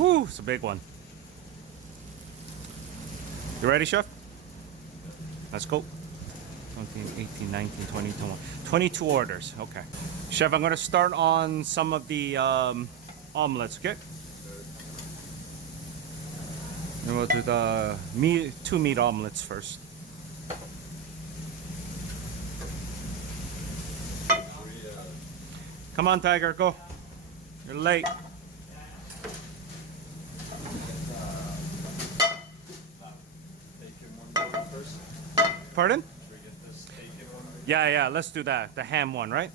Whew, it's a big one. You ready, chef? Let's go. 17, 18, 19, 20, 21. 22 orders. Okay. Chef, I'm going to start on some of the omelets, okay? And we'll do the two meat omelets first. Come on, Tiger, go. You're late. Pardon? Yeah, let's do that. The ham one, right?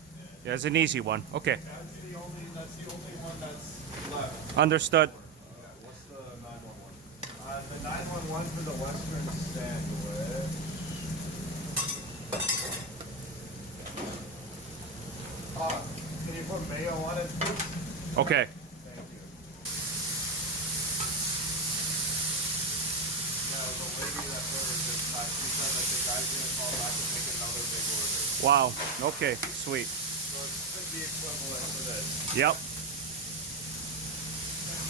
Yeah, it's an easy one. Okay. That's the only one that's left. Understood. What's the 911? The 911 for the Western sandwich. Can you put mayo on it, please? Okay. Thank you. Yeah, the lady that ordered this time, she said that the guy's gonna call back and make another big order. Wow. Okay, sweet. So it's the equivalent to this. Yep.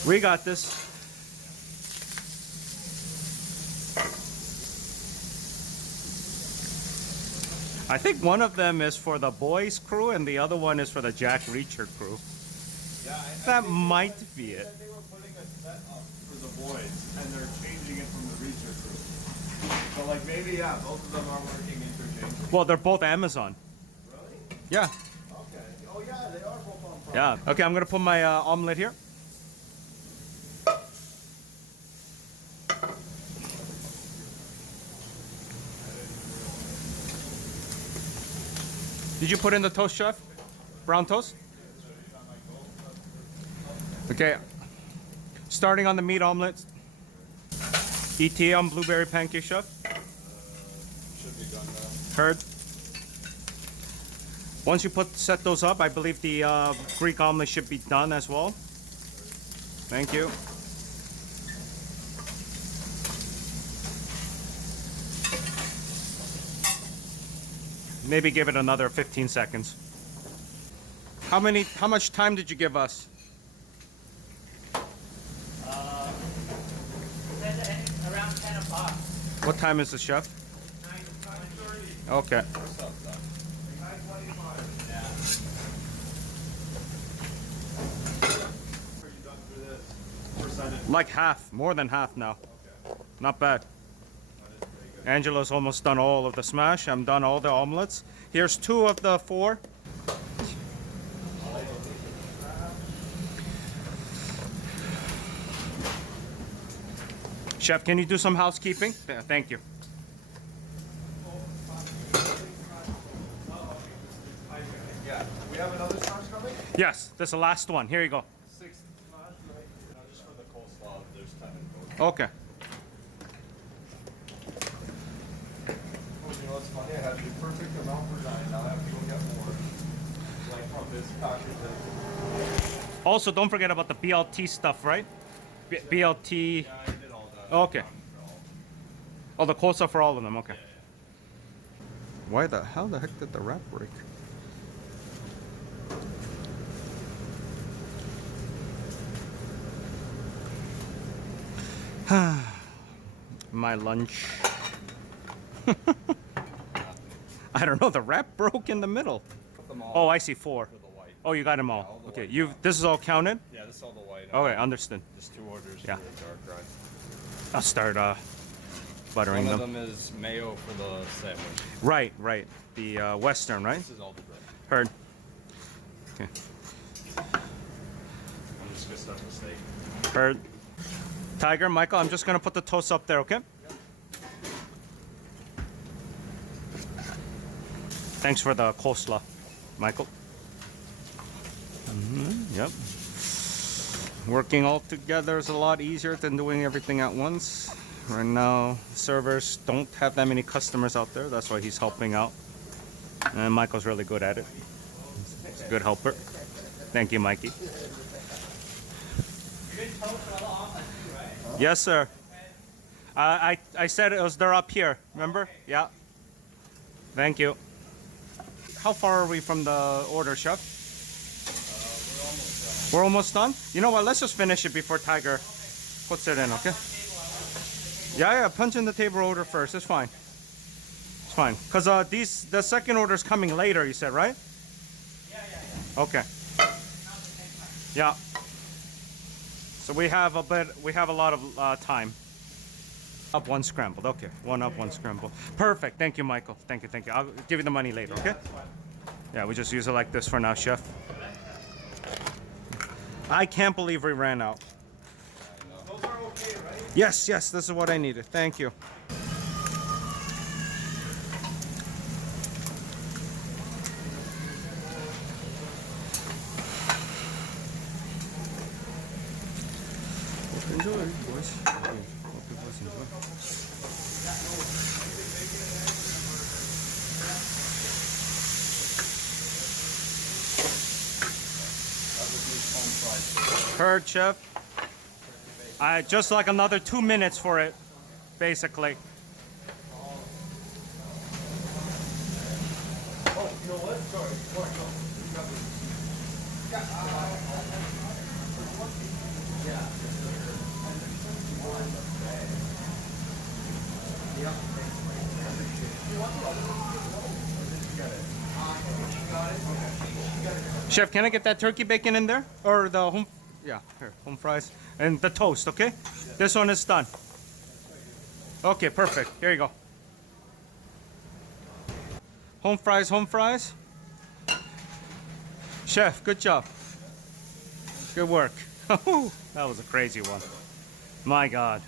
We got this. I think one of them is for the boys crew and the other one is for the Jack Reacher crew. Yeah, That might be it. They were putting a set up for the boys, and they're changing it from the Reacher crew. So, like, maybe, yeah, both of them are working interchangeably. Well, they're both Amazon. Really? Yeah. Okay. Oh, yeah, they are both on Prime. Yeah. Okay, I'm gonna put my omelet here. Did you put in the toast, chef? Brown toast? Okay. Starting on the meat omelet. ETA on blueberry pancake, chef. Should be done now. Heard. Once you set those up, I believe the Greek omelet should be done as well. Thank you. Maybe give it another 15 seconds. How much time did you give us? Around 10 o'clock. What time is the chef? 9:30. Okay. What's up, Doc? 9:25. Yeah. Are you done through this? Percentage. Like half, more than half now. Okay. Not bad. That is pretty good. Angela's almost done all of the smash. I'm done all the omelets. Here's 2 of the 4. Chef, can you do some housekeeping? Yeah, thank you. Yeah. We have another smash coming? Yes, this is the last one. Here you go. 6 smash, right? No, just for the coleslaw, there's 10 in total. Okay. Oh, you know what's funny? I had the perfect amount for 9. Now I have to go get more. Like from this package. Also, don't forget about the BLT stuff, right? BLT. Yeah, I did all that. Okay. Oh, the coleslaw for all of them. Okay. Why how the heck did the wrap break? My lunch. I don't know. The wrap broke in the middle. Put them all Oh, I see 4. for the white. Oh, you got them Yeah, all. all the Okay, white. this is all counted. Yeah, this is all the white. Okay, understood. Just 2 orders Yeah. for the dark rye. I'll start buttering One of them. them is mayo for the sandwich. Right. The Western, right? This is all the bread. Heard. Okay. I'm just gonna start the steak. Heard. Tiger, Michael, I'm just gonna put the toast up there, okay? Thanks for the coleslaw, Michael. Yep. Working all together is a lot easier than doing everything at once. Right now, servers don't have that many customers out there. That's why he's helping out. And Michael's really good at it. He's a good helper. Thank you, Mikey. You did toast all the omelets too, right? Yes, sir. I said they're up here. Remember? Yeah. Thank you. How far are we from the order, chef? We're almost done. You know what? Let's just finish it before Tiger puts it in, okay? Yeah, punch in the table order first. It's fine. It's fine. Because the second order is coming later, you said, right? Yeah. Okay. Yeah. So we have a lot of time. Up one scrambled. Okay. One up, one scrambled. Perfect. Thank you, Michael. Thank you. I'll give you the money later, okay? Yeah, we just use it like this for now, chef. I can't believe we ran out. Those are okay, right? Yes, this is what I needed. Thank you. Enjoy, boys. Hope you guys enjoy. Heard, chef. I just like another 2 minutes for it, basically. Oh, you know what? Sorry. Mark, no. You got this. Chef, can I get that turkey bacon in there? Or the home, yeah, here, home fries. And the toast, okay? This one is done. Okay, perfect. Here you go. Home fries, home fries. Chef, good job. Good work. That was a crazy one. My God.